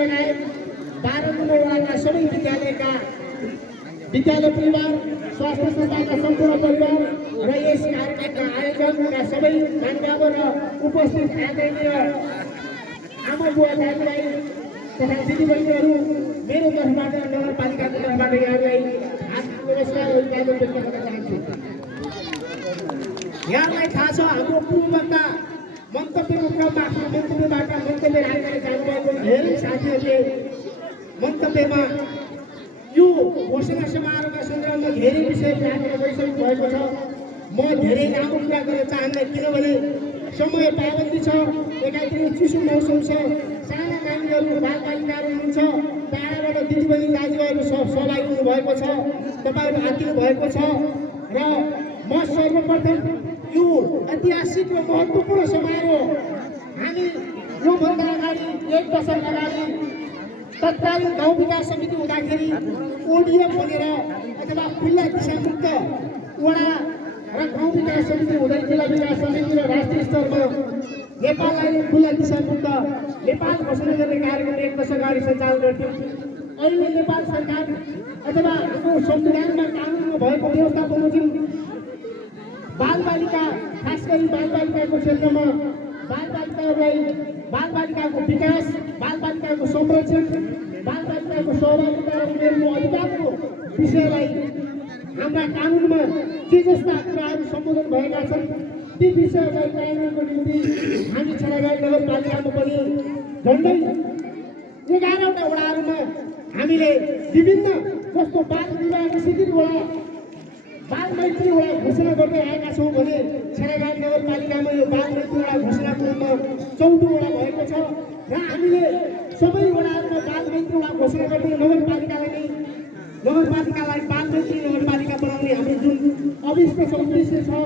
लगायत 12 वडाका सबै विद्यालयका विद्यालय परिवार, स्वास्थ्य संस्थाका सम्पूर्ण परिवार र यस कार्यक्रमका आयोजकका सबै मान्यवर र उपस्थित आदरणीय आमा बुवा दाजुभाइ तथा दिदीबहिनीहरू, मेरो तर्फबाट नगरपालिकाको तर्फबाट यहाँलाई हार्दिक नमस्कार र अभिवादन व्यक्त गर्न चाहन्छु। यहाँलाई थाहा छ हाम्रो पूर्वका मन्तव्यको क्रममा आफ्नो मन्तव्यबाट मन्तव्य राखेर जानुभएको धेरै साथीहरूले मन्तव्यमा यो घोषणा समारोहका सन्दर्भमा धेरै विषय राखेर गइसक्नु भएको छ। म धेरै लामो कुरा गर्न चाहन्न, किनभने समय पाबन्दी छ, एकातिर चिसो मौसम छ, साना नानीहरू बालबालिकाहरू हुनुहुन्छ, टाढाबाट दिदीबहिनी दाजुभाइहरू सहभागी हुनुभएको छ, तपाईँहरू आत्तिनु भएको छ र म सर्वप्रथम यो ऐतिहासिक र महत्त्वपूर्ण समारोह हामी योभन्दा अगाडि 1 दशक अगाडि तत्कालीन गाउँ विकास समिति हुँदाखेरि ओडिएफ भनेर अथवा खुल्ला दिशामुक्त वडा र गाउँ विकास समिति हुँदै जिल्ला विकास समिति र राष्ट्रिय स्तरमा नेपाललाई खुल्ला दिशामुक्त नेपाल घोषणा गर्ने कार्यक्रम 1 दशक अगाडि सञ्चालन गर्थ्यो। अहिले नेपाल सरकार अथवा हाम्रो संविधानमा कानुनमा भएको व्यवस्था बमोजिम बालबालिका, खास गरी बालबालिकाको क्षेत्रमा बालबालिकाको विकास, बालबालिकाको संरक्षण, बालबालिकाको सहभागिता र उनीहरूको अधिकारको विषयलाई हाम्रा कानुनमा के जस्ता कुराहरू सम्बोधन भएका छन् ती विषयलाई कार्यान्वयनको निम्ति हामी छेडागाई नगरपालिकामा पनि झन्डै 11वटा वडाहरूमा हामीले विभिन्न जस्तो बाल विवाह निषेधित वडा, बाल मैत्री वडा घोषणा गर्दै आएका छौँ भने छेडागाई नगरपालिकामा यो बाल मैत्री वडा घोषणाको रूपमा 14 वडा भएको छ र हामीले सबै वडाहरूमा बाल मैत्री वडा घोषणा गर्दै नगरपालिकालाई बाल मैत्री नगरपालिका बनाउने हाम्रो जुन अभिष्ट उद्देश्य छ